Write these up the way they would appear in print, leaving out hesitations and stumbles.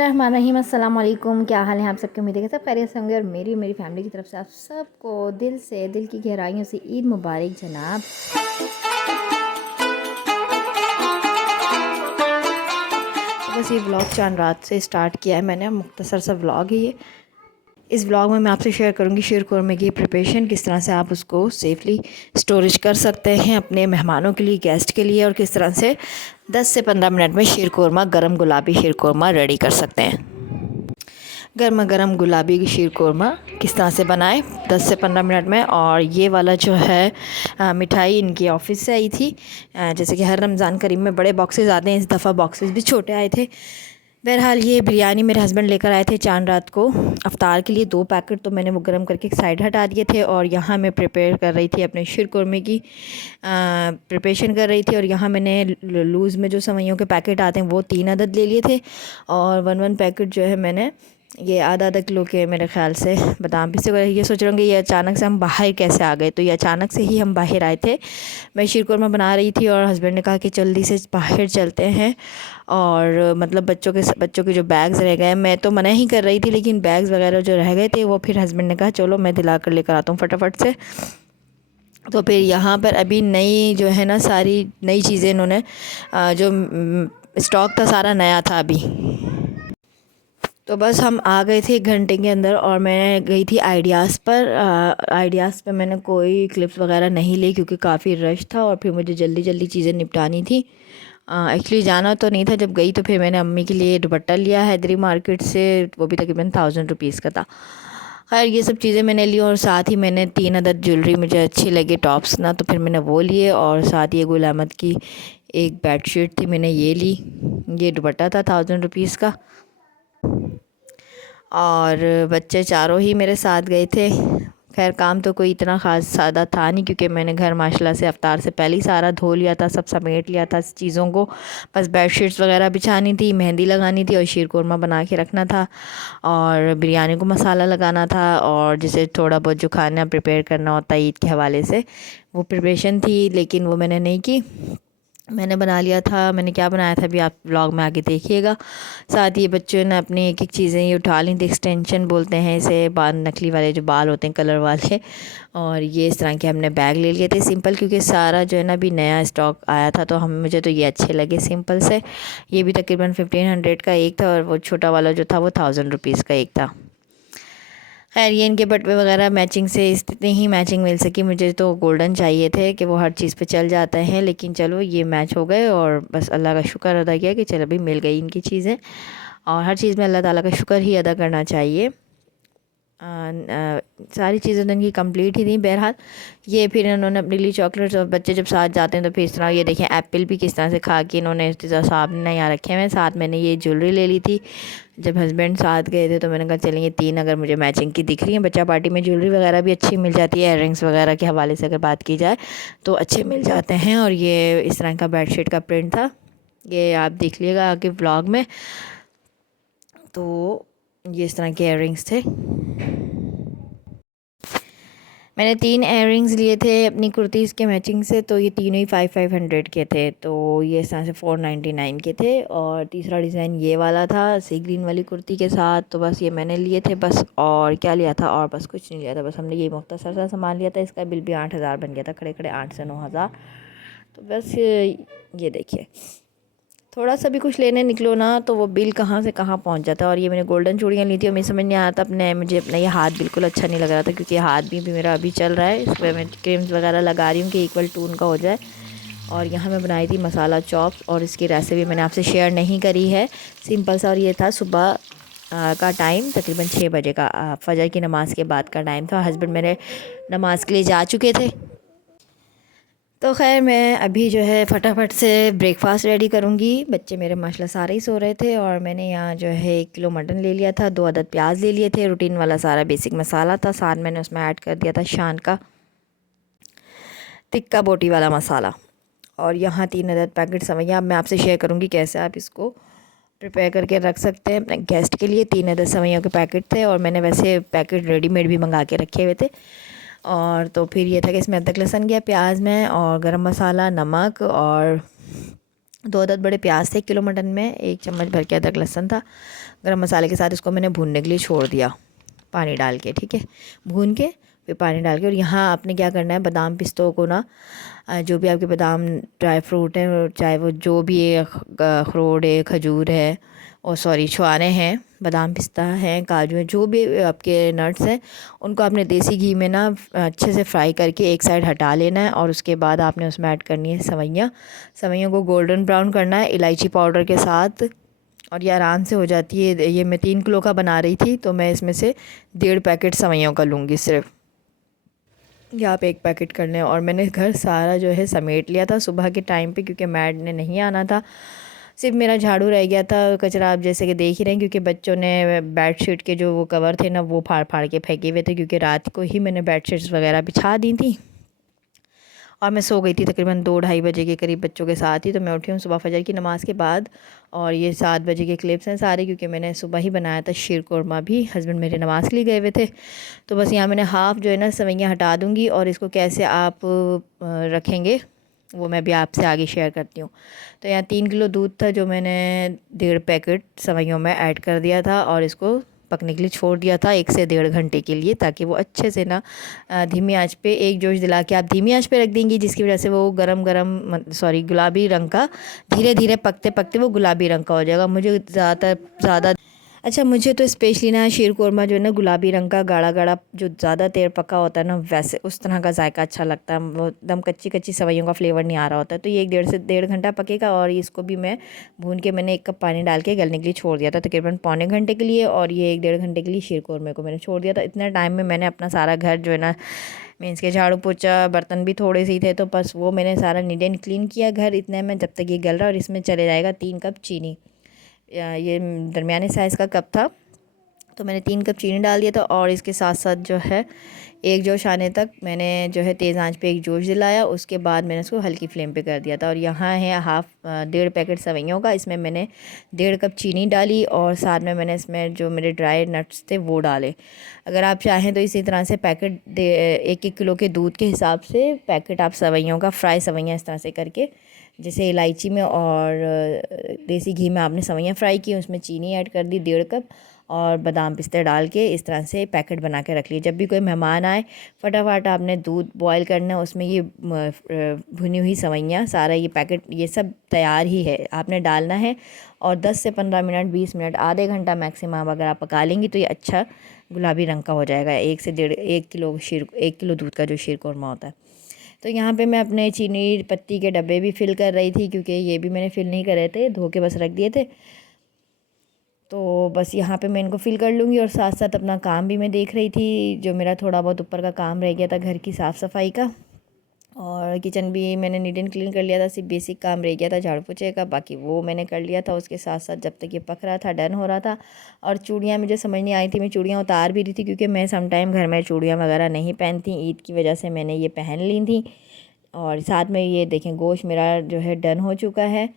बिस्मिल्लाहिर्रहमानिर्रहीम। अस्सलाम वालेकुम। क्या हाल है आप सबके? उम्मीद है कि सब खैरियत से होंगे और मेरी फैमिली की तरफ से आप सबको दिल की गहराइयों से ईद मुबारक जनाब। तो बस ये व्लॉग चांद रात से स्टार्ट किया है मैंने, मुख्तसर सा व्लॉग है ये। इस व्लॉग में मैं आपसे शेयर करूंगी शीर खुरमे की प्रिपरेशन, किस तरह से आप उसको सेफ़ली स्टोरेज कर सकते हैं अपने मेहमानों के लिए, गेस्ट के लिए, और किस तरह से 10 से 15 मिनट में शीर खुरमा, गरम गुलाबी शीर खुरमा रेडी कर सकते हैं। गर्मा गर्म गुलाबी शीर खुरमा किस तरह से बनाएं 10 से 15 मिनट में। और ये वाला जो है मिठाई इनकी ऑफ़िस से आई थी। जैसे कि हर रमज़ान करीम में बड़े बॉक्सेस आते हैं, इस दफ़ा बॉक्सेस भी छोटे आए थे। बहरहाल ये बिरयानी मेरे हस्बैंड लेकर आए थे चांद रात को अफ्तार के लिए 2 पैकेट, तो मैंने वो गर्म करके एक साइड हटा दिए थे। और यहाँ मैं प्रिपेयर कर रही थी अपने शीर खुरमे की प्रिपरेशन कर रही थी। और यहाँ मैंने लूज़ में जो सेवइयों के पैकेट आते हैं वो 3 अदद ले लिए थे। और 1 पैकेट जो है मैंने ये आधा किलो के मेरे ख़्याल से बादाम पिस्ते। ये सोच रहे होंगे ये अचानक से हम बाहर कैसे आ गए, तो ये अचानक से ही हम बाहर आए थे। मैं शीर खुरमा बना रही थी और हस्बैंड ने कहा कि जल्दी से बाहर चलते हैं। और मतलब बच्चों के जो बैग्स रह गए, मैं तो मना ही कर रही थी, लेकिन बैग्स वगैरह जो रह गए थे वो फिर हस्बैंड ने कहा चलो मैं दिला कर लेकर आता हूँ फटाफट से। तो फिर यहाँ पर अभी नई जो है ना, सारी नई चीज़ें इन्होंने जो स्टॉक था सारा नया था अभी। तो बस हम आ गए थे 1 घंटे के अंदर। और मैं गई थी आइडियाज़ पर मैंने कोई क्लिप्स वगैरह नहीं ली क्योंकि काफ़ी रश था और फिर मुझे जल्दी चीज़ें निपटानी थी। एक्चुअली जाना तो नहीं था, जब गई तो फिर मैंने अम्मी के लिए दुपट्टा लिया हैदरी मार्केट से, वो भी तकरीबन 1000 रुपीज़ का था। खैर ये सब चीज़ें मैंने ली और साथ ही मैंने 3 अदद ज्वेलरी मुझे अच्छी लगी टॉप्स ना, तो फिर मैंने वो लिए। और साथ ही गुल अहमद की एक बेडशीट थी, मैंने ये ली। ये दुपट्टा था 1000 रुपीज़ का। और बच्चे चारों ही मेरे साथ गए थे। खैर काम तो कोई इतना ख़ास सादा था नहीं क्योंकि मैंने घर माशाल्लाह से अफ्तार से पहले ही सारा धो लिया था, सब समेट लिया था चीज़ों को। बस बेडशीट्स वगैरह बिछानी थी, मेहंदी लगानी थी और शीर खुरमा बना के रखना था और बिरयानी को मसाला लगाना था। और जैसे थोड़ा बहुत जो खाना प्रिपेयर करना होता है ईद के हवाले से, वो प्रिपरेशन थी, लेकिन वो मैंने नहीं की। मैंने बना लिया था। मैंने क्या बनाया था अभी आप व्लॉग में आगे देखिएगा। साथ ही बच्चों ने अपनी एक चीज़ें ये उठा ली थी, एक्सटेंशन बोलते हैं इसे, बाल नकली वाले जो बाल होते हैं कलर वाले। और ये इस तरह के हमने बैग ले लिए थे सिंपल, क्योंकि सारा जो है ना अभी नया स्टॉक आया था, तो मुझे तो ये अच्छे लगे सिंपल से। ये भी तकरीबन 1500 का एक था और वो छोटा वाला जो था वो 1000 रुपीज़ का एक था। खैर ये इनके बटवे वगैरह मैचिंग से इतनी ही मैचिंग मिल सकी। मुझे तो गोल्डन चाहिए थे कि वो हर चीज़ पे चल जाते हैं, लेकिन चलो ये मैच हो गए और बस अल्लाह का शुक्र अदा किया कि चलो अभी मिल गई इनकी चीज़ें। और हर चीज़ में अल्लाह ताला का शुक्र ही अदा करना चाहिए। सारी चीज़ें तो इनकी कंप्लीट ही थी। बहरहाल ये फिर इन्होंने अपने लिए चॉकलेट्स, और बच्चे जब साथ जाते हैं तो फिर इस तरह ये देखें एप्पल भी किस तरह से खा के इन्होंने सामने यहाँ रखे हुए हैं। साथ मैंने ये ज्वेलरी ले ली थी। जब हस्बैंड साथ गए थे तो मैंने कहा चलें ये 3 अगर मुझे मैचिंग की दिख रही हैं, बच्चा पार्टी में ज्वेलरी वगैरह भी अच्छी मिल जाती है, इयररिंग्स वगैरह के हवाले से अगर बात की जाए तो अच्छे मिल जाते हैं। और ये इस तरह का बेडशीट का प्रिंट था, ये आप देख लीजिएगा आगे ब्लॉग में। तो ये इस तरह के इयररिंग्स थे। मैंने 3 इयररिंग्स लिए थे अपनी कुर्तीज़ के मैचिंग से, तो ये तीनों ही 500 के थे। तो ये इस तरह से 499 के थे। और तीसरा डिज़ाइन ये वाला था सी ग्रीन वाली कुर्ती के साथ। तो बस ये मैंने लिए थे बस। और क्या लिया था? और बस कुछ नहीं लिया था, बस हमने ये मुख्तसर सा सामान लिया था। इसका बिल भी 8000 बन गया था, खड़े खड़े 8 से 9000। तो बस ये देखिए, थोड़ा सा भी कुछ लेने निकलो ना तो वो बिल कहाँ से कहाँ पहुँच जाता है। और ये मैंने गोल्डन चूड़ियाँ ली थी और मुझे समझ नहीं आया था मुझे अपना ये हाथ बिल्कुल अच्छा नहीं लग रहा था, क्योंकि हाथ भी मेरा अभी चल रहा है। इस पर मैं क्रीम्स वगैरह लगा रही हूँ कि इक्वल टून का हो जाए। और यहाँ मैं बनाई थी मसाला चॉप्स, और इसकी रेसिपी मैंने आपसे शेयर नहीं करी है, सिंपल सा। और ये था सुबह का टाइम, तकरीबन 6 बजे का, फजर की नमाज़ के बाद का टाइम था। हस्बैंड मेरे नमाज़ के लिए जा चुके थे। तो ख़ैर मैं अभी जो है फटाफट से ब्रेकफास्ट रेडी करूँगी। बच्चे मेरे माशाल्लाह सारे ही सो रहे थे। और मैंने यहाँ जो है 1 किलो मटन ले लिया था, 2 अदद प्याज ले लिए थे, रूटीन वाला सारा बेसिक मसाला था। साथ मैंने उसमें ऐड कर दिया था शान का टिक्का बोटी वाला मसाला। और यहाँ 3 अदद पैकेट सेवइयाँ, अब मैं आपसे शेयर करूँगी कैसे आप इसको प्रिपेयर करके रख सकते हैं अपने गेस्ट के लिए। 3 अदद सेवइयों के पैकेट थे और मैंने वैसे पैकेट रेडीमेड भी मंगा के रखे हुए थे। और तो फिर ये था कि इसमें अदरक लहसुन गया, प्याज में, और गरम मसाला, नमक और 2 अदद बड़े प्याज थे 1 किलो मटन में, 1 चम्मच भर के अदरक लहसुन था। गरम मसाले के साथ इसको मैंने भूनने के लिए छोड़ दिया पानी डाल के, ठीक है। भून के फिर पानी डाल के, और यहाँ आपने क्या करना है, बादाम पिस्तों को ना, जो भी आपके बादाम ड्राई फ्रूट हैं, चाहे वो जो भी है, अखरोट है, खजूर है, और सॉरी छुआरे हैं, बादाम पिस्ता हैं, काजू हैं, जो भी आपके नट्स हैं, उनको आपने देसी घी में ना अच्छे से फ्राई करके एक साइड हटा लेना है। और उसके बाद आपने उसमें ऐड करनी है सवैयाँ। सवैयों को गोल्डन ब्राउन करना है इलायची पाउडर के साथ, और ये आराम से हो जाती है। ये मैं 3 किलो का बना रही थी, तो मैं इसमें से 1.5 पैकेट सवैयों का लूँगी सिर्फ, या आप 1 पैकेट कर लें। और मैंने घर सारा जो है समेट लिया था सुबह के टाइम पे, क्योंकि मैड ने नहीं आना था, सिर्फ मेरा झाड़ू रह गया था। कचरा आप जैसे कि देख ही रहे हैं, क्योंकि बच्चों ने बेडशीट के जो वो कवर थे ना, वो फाड़ फाड़ के फेंके हुए थे, क्योंकि रात को ही मैंने बेडशीट्स वगैरह बिछा दी थी। और मैं सो गई थी तकरीबन 2-2:30 बजे के करीब बच्चों के साथ ही। तो मैं उठी हूँ सुबह फजर की नमाज़ के बाद, और ये 7 बजे के क्लिप्स हैं सारे, क्योंकि मैंने सुबह ही बनाया था शीर कोरमा भी। हस्बैंड मेरे नमाज़ के लिए गए हुए थे। तो बस यहाँ मैंने हाफ़ जो है ना सवैयाँ हटा दूँगी, और इसको कैसे आप रखेंगे वो मैं भी आपसे आगे शेयर करती हूँ। तो यहाँ 3 किलो दूध था, जो मैंने 1.5 पैकेट सवैयों में ऐड कर दिया था, और इसको पकने के लिए छोड़ दिया था 1 से 1.5 घंटे के लिए, ताकि वो अच्छे से ना धीमी आंच पे एक जोश दिला के आप धीमी आंच पे रख देंगी, जिसकी वजह से वो गरम गरम सॉरी गुलाबी रंग का, धीरे धीरे पकते पकते वो गुलाबी रंग का हो जाएगा। मुझे ज़्यादा अच्छा, मुझे तो स्पेशली ना शीर कोरमा जो है ना गुलाबी रंग का गाढ़ा गाढ़ा, जो ज़्यादा देर पका होता है ना, वैसे उस तरह का जायका अच्छा लगता है। वो एकदम कच्ची कच्ची सवैयों का फ्लेवर नहीं आ रहा होता है। तो ये 1 से 1.5 घंटा पकेगा, और इसको भी मैं भून के मैंने 1 कप पानी डाल के गलने के लिए छोड़ दिया था तकरीबन पौने घंटे के लिए, और ये 1-1.5 घंटे के लिए शीर कोरमे को मैंने छोड़ दिया था। इतने टाइम में मैंने अपना सारा घर जो है ना, मीन्स के झाड़ू पोछा, बर्तन भी थोड़े से ही थे, तो बस वो मैंने सारा नीट एंड क्लीन किया घर इतने में, जब तक ये गल रहा। और इसमें चले जाएगा 3 कप चीनी, ये दरमियाने साइज़ का कप था, तो मैंने 3 कप चीनी डाल दिया था। और इसके साथ साथ जो है एक जोश आने तक मैंने जो है तेज़ आंच पे एक जोश दिलाया, उसके बाद मैंने उसको हल्की फ्लेम पे कर दिया था। और यहाँ है 1.5 पैकेट सवैयों का, इसमें मैंने 1.5 कप चीनी डाली, और साथ में मैंने इसमें जो मेरे ड्राई नट्स थे वो डाले। अगर आप चाहें तो इसी तरह से पैकेट 1-1 किलो के दूध के हिसाब से पैकेट आप सवैयों का, फ्राई सवैयाँ इस तरह से करके, जैसे इलायची में और देसी घी में आपने सवैयाँ फ्राई की, उसमें चीनी ऐड कर दी 1.5 कप, और बादाम पिस्ते डाल के इस तरह से पैकेट बना के रख लिए। जब भी कोई मेहमान आए, फटाफट आपने दूध बॉयल करना है, उसमें ये भुनी हुई सवैयाँ, सारा ये पैकेट, ये सब तैयार ही है, आपने डालना है। और 10 से 15 मिनट, 20 मिनट, आधे घंटा मैक्सिमम अगर आप पका लेंगी, तो ये अच्छा गुलाबी रंग का हो जाएगा। 1 किलो दूध का जो शीर कोरमा होता है। तो यहाँ पे मैं अपने चीनी पत्ती के डब्बे भी फ़िल कर रही थी, क्योंकि ये भी मैंने फ़िल नहीं करे थे, धो के बस रख दिए थे। तो बस यहाँ पे मैं इनको फ़िल कर लूँगी, और साथ साथ अपना काम भी मैं देख रही थी, जो मेरा थोड़ा बहुत ऊपर का काम रह गया था घर की साफ़ सफाई का। और किचन भी मैंने नीट एंड क्लीन कर लिया था, सिर्फ बेसिक काम रह गया था झाड़ू पोछे का, बाकी वो मैंने कर लिया था। उसके साथ साथ जब तक ये पक रहा था, डन हो रहा था। और चूड़ियाँ मुझे समझ नहीं आई थी, मैं चूड़ियाँ उतार भी रही थी, क्योंकि मैं समटाइम घर में चूड़ियाँ वगैरह नहीं पहनती, ईद की वजह से मैंने ये पहन ली थी। और साथ में ये देखें गोश्त मेरा जो है डन हो चुका है,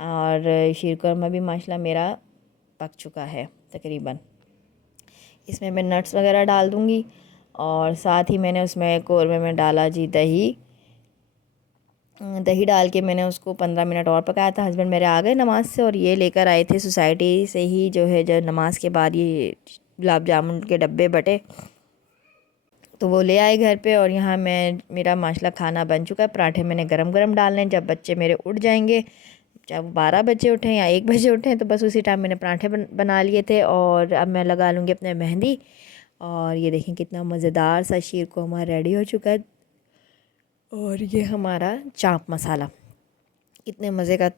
और शीर कोरमा भी माशाल्लाह मेरा पक चुका है तकरीबन। इसमें मैं नट्स वगैरह डाल दूँगी, और साथ ही मैंने उसमें कोरमे में डाला जी दही। दही डाल के मैंने उसको 15 मिनट और पकाया था। हस्बैंड मेरे आ गए नमाज़ से, और ये लेकर आए थे सोसाइटी से ही, जो है जो नमाज़ के बाद ये गुलाब जामुन के डब्बे बटे, तो वो ले आए घर पे। और यहाँ मेरा माशाल्लाह खाना बन चुका है। पराठे मैंने गरम गरम डालने हैं, जब बच्चे मेरे उठ जाएंगे, चाहे वो 12 बजे उठें या 1 बजे उठें, तो बस उसी टाइम मैंने पराठे बना लिए थे। और अब मैं लगा लूँगी अपने मेहंदी। और ये देखें कितना मज़ेदार सा शीर कोरमा रेडी हो चुका है। और ये हमारा चाप मसाला, कितने मज़े का,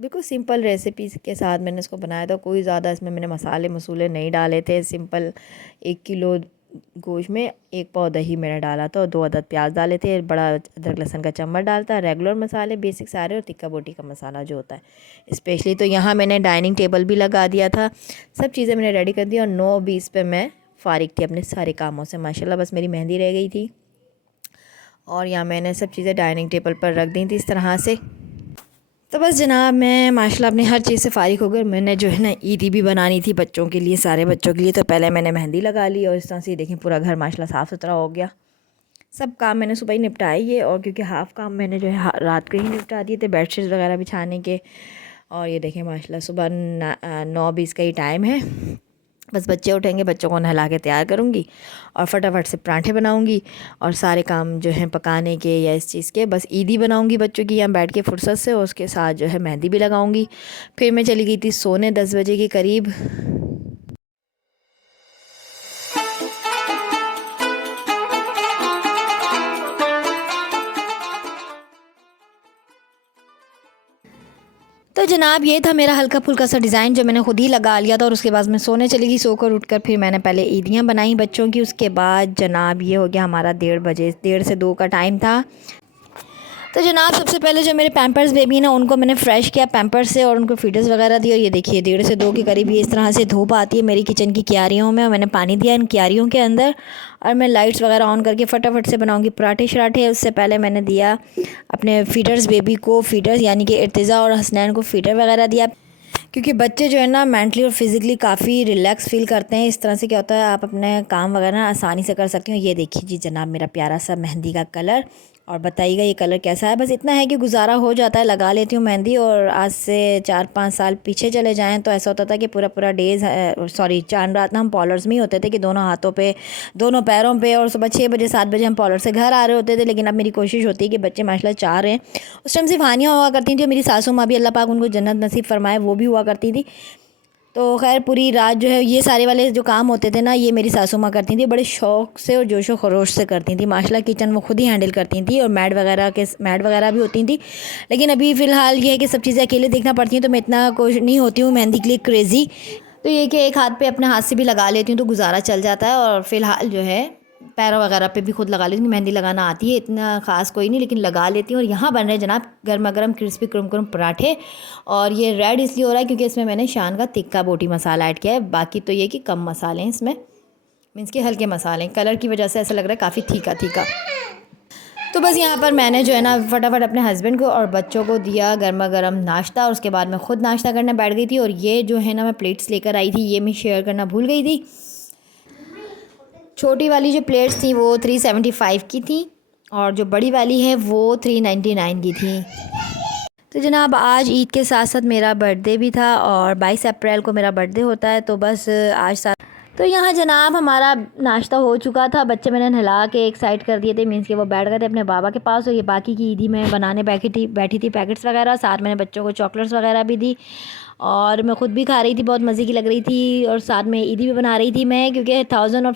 बिल्कुल सिंपल रेसिपी के साथ मैंने इसको बनाया था। कोई ज़्यादा इसमें मैंने मसाले मसूले नहीं डाले थे। सिंपल 1 किलो गोश्त में 1 पाव दही मैंने डाला था, और 2 अदद प्याज डाले थे, बड़ा अदरक लहसुन का चम्मच डालता, रेगुलर मसाले बेसिक सारे, और टिक्का बोटी का मसाला जो होता है स्पेशली। तो यहाँ मैंने डाइनिंग टेबल भी लगा दिया था, सब चीज़ें मैंने रेडी कर दी, और 9:20 पे मैं फ़ारिग थी अपने सारे कामों से माशाल्लाह। बस मेरी मेहंदी रह गई थी, और यहाँ मैंने सब चीज़ें डाइनिंग टेबल पर रख दी थी इस तरह से। तो बस जनाब मैं माशाल्लाह अपनी हर चीज़ से फ़ारिग हो गई। मैंने जो है ना ईदी भी बनानी थी बच्चों के लिए, सारे बच्चों के लिए, तो पहले मैंने मेहंदी लगा ली, और इस तरह से देखें पूरा घर माशाल्लाह साफ़ सुथरा हो गया। सब काम मैंने सुबह ही निपटाए ये, और क्योंकि हाफ़ काम मैंने जो है रात को ही निपटा दिए थे, बेडशीट वगैरह बिछाने के। और ये देखें माशाल्लाह सुबह 9:20 का ही टाइम है। बस बच्चे उठेंगे, बच्चों को नहला के तैयार करूँगी और फटाफट से पराठे बनाऊँगी, और सारे काम जो हैं पकाने के या इस चीज़ के बस ईदी बनाऊँगी बच्चों की यहाँ बैठ के फुर्सत से, और उसके साथ जो है मेहंदी भी लगाऊँगी। फिर मैं चली गई थी सोने 10 बजे के करीब। तो जनाब ये था मेरा हल्का फुल्का सा डिज़ाइन जो मैंने खुद ही लगा लिया था, और उसके बाद मैं सोने चली गई। सोकर उठकर फिर मैंने पहले ईदियाँ बनाई बच्चों की। उसके बाद जनाब ये हो गया हमारा 1:30 बजे, 1:30 से 2 का टाइम था। तो जनाब सबसे पहले जो मेरे पैम्पर्स बेबी ना उनको मैंने फ़्रेश किया पैम्पर्स से, और उनको फीडर्स वगैरह दी। और ये देखिए 1:30 से 2 के करीब ये इस तरह से धूप आती है मेरी किचन की क्यारियों में, और मैंने पानी दिया इन क्यारियों के अंदर, और मैं लाइट्स वगैरह ऑन करके फटाफट से बनाऊंगी पराठे शराठे। उससे पहले मैंने दिया अपने फीडर्स बेबी को फीडर्स, यानी कि इर्तिज़ा और हसनैन को फीडर वगैरह दिया, क्योंकि बच्चे जो है ना मेंटली और फिज़िकली काफ़ी रिलैक्स फ़ील करते हैं। इस तरह से क्या होता है आप अपने काम वगैरह आसानी से कर सकती हो। ये देखिए जी जनाब मेरा प्यारा सा मेहंदी का कलर, और बताइएगा ये कलर कैसा है। बस इतना है कि गुजारा हो जाता है, लगा लेती हूँ मेहंदी। और आज से 4-5 साल पीछे चले जाएँ तो ऐसा होता था कि पूरा पूरा डेज़ सॉरी चांद रात ना हम पॉलर्स में ही होते थे, कि दोनों हाथों पे दोनों पैरों पे, और सुबह 6 बजे 7 बजे हम पॉलर से घर आ रहे होते थे। लेकिन अब मेरी कोशिश होती है कि बच्चे माशाल्लाह चाह रहे हैं। उस टाइम सिर्फ हानियाँ हुआ करती थी, मेरी सासू माँ भी अल्लाह पाक उनको जन्नत नसीब फरमाए वो भी हुआ करती थी। तो खैर पूरी रात जो है ये सारे वाले जो काम होते थे ना ये मेरी सासू माँ करती थी, बड़े शौक़ से और जोशो खरोश से करती थी माशाल्लाह। किचन वो खुद ही हैंडल करती थी, और मैड वगैरह भी होती थी। लेकिन अभी फ़िलहाल ये है कि सब चीज़ें अकेले देखना पड़ती हैं, तो मैं इतना कोशिश नहीं होती हूँ मेहंदी के लिए क्रेज़ी। तो ये कि एक हाथ पे अपने हाथ से भी लगा लेती हूँ तो गुजारा चल जाता है, और फ़िलहाल जो है पैरों वगैरह पे भी खुद लगा लेती हूँ। मेहंदी लगाना आती है, इतना ख़ास कोई नहीं, लेकिन लगा लेती हूँ। और यहाँ बन रहे हैं जनाब गर्मा गर्म क्रिस्पी कुरम कुरम पराठे, और ये रेड इसलिए हो रहा है क्योंकि इसमें मैंने शान का तिक्का बोटी मसाला ऐड किया है। बाकी तो ये कि कम मसाले हैं इसमें, मीन्स के हल्के मसाले हैं। कलर की वजह से ऐसा लग रहा है काफ़ी तीखा तीखा। तो बस यहाँ पर मैंने जो है ना फटाफट अपने हस्बैंड को और बच्चों को दिया गर्मा गर्म नाश्ता, और उसके बाद मैं ख़ुद नाश्ता करने बैठ गई थी। और ये जो है ना मैं प्लेट्स लेकर आई थी, ये मैं शेयर करना भूल गई थी। छोटी वाली जो प्लेट्स थी वो 375 की थी, और जो बड़ी वाली है वो 399 की थी। तो जनाब आज ईद के साथ साथ मेरा बर्थडे भी था, और 22 अप्रैल को मेरा बर्थडे होता है। तो बस आज साथ तो यहाँ जनाब हमारा नाश्ता हो चुका था। बच्चे मैंने नहला के एक साइड कर दिए थे, मीन्स के वो बैठ गए थे अपने बाबा के पास। और ये बाकी की ईदी मैं बनाने बैठी थी पैकेट्स वगैरह, साथ मैंने बच्चों को चॉकलेट्स वगैरह भी दी, और मैं ख़ुद भी खा रही थी, बहुत मज़े की लग रही थी। और साथ में ईदी भी बना रही थी मैं, क्योंकि 1000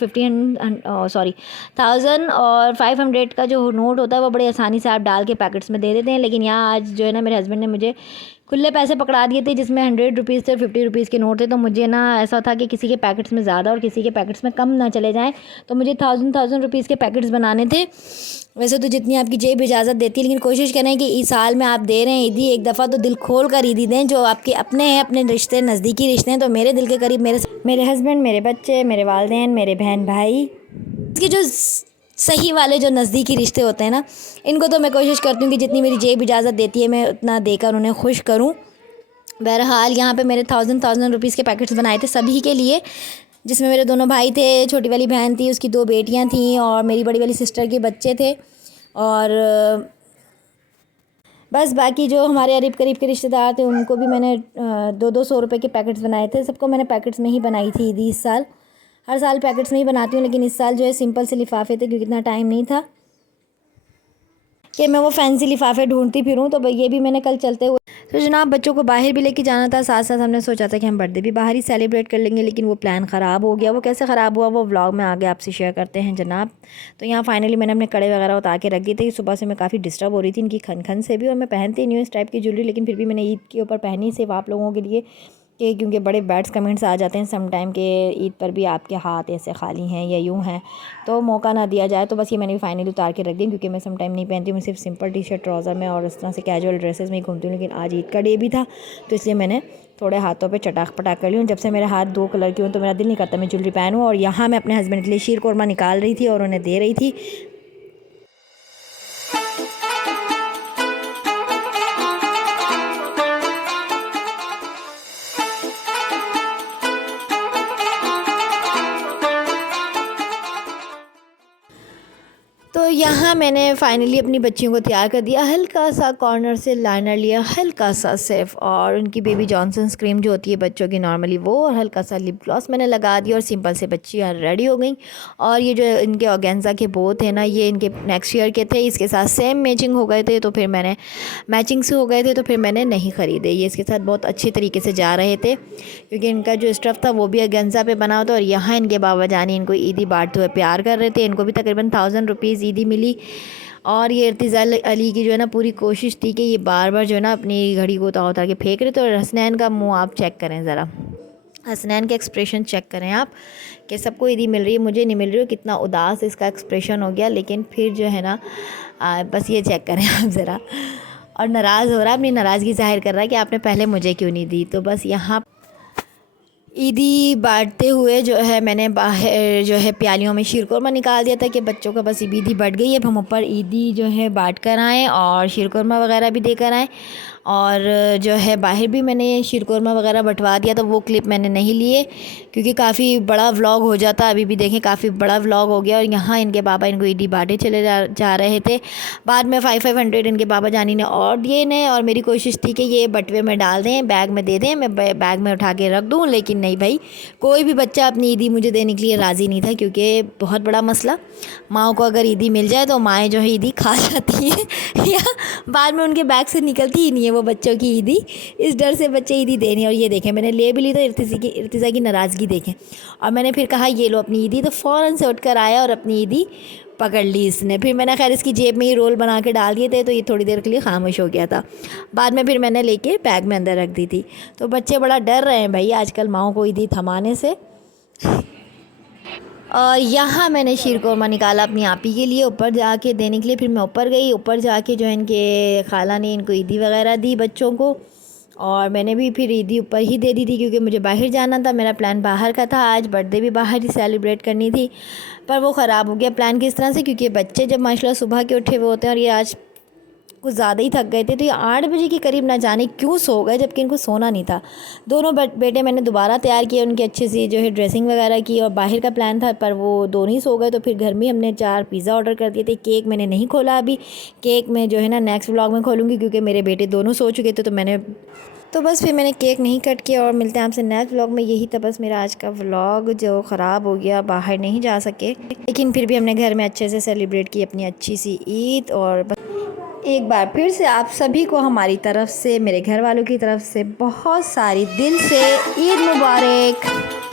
और 500 का जो नोट होता है वो बड़े आसानी से आप डाल के पैकेट्स में दे देते हैं। लेकिन यहाँ आज जो है ना मेरे हस्बैंड ने मुझे खुले पैसे पकड़ा दिए थे, जिसमें 100 रुपीज़ थे और 50 रुपीज़ के नोट थे। तो मुझे ना ऐसा था कि किसी के पैकेट्स में ज़्यादा और किसी के पैकेट्स में कम ना चले जाएं, तो मुझे 1000 रुपीज़ के पैकेट्स बनाने थे। वैसे तो जितनी आपकी जेब इजाज़त देती है, लेकिन कोशिश करें कि इस साल में आप दे रहे हैं ईदी, एक दफ़ा तो दिल खोल कर ईदी दें। जो आपके अपने हैं, अपने रिश्ते नज़दीकी रिश्ते हैं, तो मेरे दिल के करीब मेरे हस्बैंड, मेरे बच्चे, मेरे वालिदैन, मेरे बहन भाई, इसके जो सही वाले जो नज़दीकी रिश्ते होते हैं ना, इनको तो मैं कोशिश करती हूँ कि जितनी मेरी जेब इजाज़त देती है मैं उतना देकर उन्हें खुश करूँ। बहरहाल यहाँ पे मेरे 1000 रुपीज़ के पैकेट्स बनाए थे सभी के लिए, जिसमें मेरे दोनों भाई थे, छोटी वाली बहन थी, उसकी 2 बेटियाँ थीं, और मेरी बड़ी वाली सिस्टर के बच्चे थे। और बस बाकी जो हमारे करीब करीब के रिश्तेदार थे उनको भी मैंने 200 रुपये के पैकेट्स बनाए थे। सबको मैंने पैकेट्स में ही बनाई थी ईदी इस साल। हर साल पैकेट्स में ही बनाती हूँ, लेकिन इस साल जो है सिंपल से लिफाफे थे, क्योंकि इतना टाइम नहीं था कि मैं वो फैंसी लिफाफे ढूंढती फिरूँ। तो ये भी मैंने कल चलते हुए तो जनाब बच्चों को बाहर भी लेके जाना था, साथ साथ हमने सोचा था कि हम बर्थडे भी बाहर ही सेलिब्रेट कर लेंगे, लेकिन वो प्लान ख़राब हो गया। वो कैसे ख़राब हुआ वो व्लॉग में आगे आपसे शेयर करते हैं जनाब। तो यहाँ फाइनली मैंने अपने कड़े वगैरह उतार के रख दिए थे। सुबह से मैं काफ़ी डिस्टर्ब हो रही थी इनकी खन से भी, और मैं पहनती नहीं हूँ इस टाइप की ज्वेलरी, लेकिन फिर भी मैंने ईद के ऊपर पहनी सिर्फ आप लोगों के लिए, कि क्योंकि बड़े बैड्स कमेंट्स आ जाते हैं सम टाइम के ईद पर भी आपके हाथ ऐसे खाली हैं या यूँ हैं, तो मौका ना दिया जाए। तो बस ये मैंने फाइनली उतार के रख दी, क्योंकि मैं सम टाइम नहीं पहनती हूँ, मैं सिर्फ सिंपल टी-शर्ट ट्राउज़र में और इस तरह से कैजुअल ड्रेसेस में ही घूमती हूँ। लेकिन आज ईद का डे भी था, तो इसलिए मैंने थोड़े हाथों पे चटाक पटाक कर ली। जब से मेरे हाथ 2 कलर के हों तो मेरा दिल नहीं करता मैं ज्वेलरी पहनूँ। और यहाँ मैं अपने हस्बैंड के लिए शीर कोरमा निकाल रही थी और उन्हें दे रही थी। तो यहाँ मैंने फाइनली अपनी बच्चियों को तैयार कर दिया। हल्का सा कॉर्नर से लाइनर लिया, हल्का सा सिर्फ, और उनकी बेबी जॉनसन्स क्रीम जो होती है बच्चों की नॉर्मली वो, और हल्का सा लिप ग्लॉस मैंने लगा दिया और सिंपल से बच्चियाँ रेडी हो गई। और ये जो इनके ऑर्गेन्जा के बोथ है ना, ये इनके नेक्स्ट ईयर के थे, इसके साथ सेम मैचिंग हो गए थे, तो फिर मैंने मैचिंग से हो गए थे तो फिर मैंने नहीं ख़रीदे। ये इसके साथ बहुत अच्छे तरीके से जा रहे थे क्योंकि इनका जो स्टफ़ था वो भी ऑर्गेन्जा पे बना होता। और यहाँ इनके बाबा जानी इनको ईदी बांटते हुए प्यार कर रहे थे। इनको भी तकरीबन 1000 रुपीज़ ईदी मिली। और ये इर्तिज़ा अली की जो है ना पूरी कोशिश थी कि ये बार बार जो है ना अपनी घड़ी को उतार उतार के फेंक रहे थे। और हसनैन का मुंह आप चेक करें ज़रा, हसनैन के एक्सप्रेशन चेक करें आप कि सबको ईदी मिल रही है, मुझे नहीं मिल रही है, कितना उदास इसका एक्सप्रेशन हो गया। लेकिन फिर जो है ना बस ये चेक करें आप ज़रा, और नाराज़ हो रहा है, अपनी नाराज़गी ज़ाहिर कर रहा है कि आपने पहले मुझे क्यों नहीं दी। तो बस यहाँ ईदी बांटते हुए जो है मैंने बाहर जो है प्यालियों में शीरकुरमा निकाल दिया था कि बच्चों का बस ईदी बढ़ गई है, अब हम ऊपर ईदी जो है बांट कर आएँ और शीरकुरमा वगैरह भी देकर आएँ। और जो है बाहर भी मैंने शीरकुरमा वगैरह बंटवा दिया, तो वो क्लिप मैंने नहीं लिए क्योंकि काफ़ी बड़ा व्लॉग हो जाता। अभी भी देखें काफ़ी बड़ा व्लॉग हो गया। और यहाँ इनके बाबा इनको ईदी बांटे चले जा रहे थे। बाद में 500 इनके बाबा जानी ने और दिए ने, और मेरी कोशिश थी कि ये बटवे में डाल दें, बैग में दे दें, मैं बैग में उठा के रख दूँ। लेकिन नहीं भाई, कोई भी बच्चा अपनी ईदी मुझे देने के लिए राज़ी नहीं था क्योंकि बहुत बड़ा मसला, माओ को अगर ईदी मिल जाए तो माएँ जो है ईदी खा जाती हैं या बाद में उनके बैग से निकलती ही नहीं है वो बच्चों की ईदी, इस डर से बच्चे ईदी देनी। और ये देखें मैंने ले भी ली तो इर्तिज़ा की नाराज़गी देखें। और मैंने फिर कहा ये लो अपनी ईदी, तो फ़ौरन से उठ कर आया और अपनी ईदी पकड़ ली इसने। फिर मैंने खैर इसकी जेब में ही रोल बना के डाल दिए थे, तो ये थोड़ी देर के लिए खामोश हो गया था। बाद में फिर मैंने लेके बैग में अंदर रख दी थी। तो बच्चे बड़ा डर रहे हैं भाई आजकल माओ को ईदी थमाने से। और यहाँ मैंने शीरकुरमा निकाला अपनी आपी के लिए ऊपर जाके देने के लिए। फिर मैं ऊपर गई, ऊपर जाके जो इनके खाला ने इनको ईदी वगैरह दी बच्चों को, और मैंने भी फिर ईदी ऊपर ही दे दी थी क्योंकि मुझे बाहर जाना था। मेरा प्लान बाहर का था, आज बर्थडे भी बाहर ही सेलिब्रेट करनी थी, पर वो ख़राब हो गया प्लान। किस तरह से, क्योंकि बच्चे जब माशाल्लाह सुबह के उठे हुए होते हैं और ये आज कुछ ज़्यादा ही थक गए थे, तो ये 8 बजे के करीब ना जाने क्यों सो गए जबकि इनको सोना नहीं था। दोनों बेटे मैंने दोबारा तैयार किए, उनकी अच्छे से जो है ड्रेसिंग वगैरह की, और बाहर का प्लान था पर वो दोनों ही सो गए। तो फिर घर में हमने 4 पिज़्ज़ा ऑर्डर कर दिए थे। केक मैंने नहीं खोला अभी, केक मैं जो है ना नेक्स्ट व्लॉग में खोलूँगी क्योंकि मेरे बेटे दोनों सो चुके थे। तो बस फिर मैंने केक नहीं कट किया। और मिलते हैं आपसे नेक्स्ट व्लॉग में। यही था बस मेरा आज का व्लॉग जो ख़राब हो गया, बाहर नहीं जा सके, लेकिन फिर भी हमने घर में अच्छे से सेलिब्रेट की अपनी अच्छी सी ईद। और बस एक बार फिर से आप सभी को हमारी तरफ से, मेरे घर वालों की तरफ से बहुत सारी दिल से ईद मुबारक।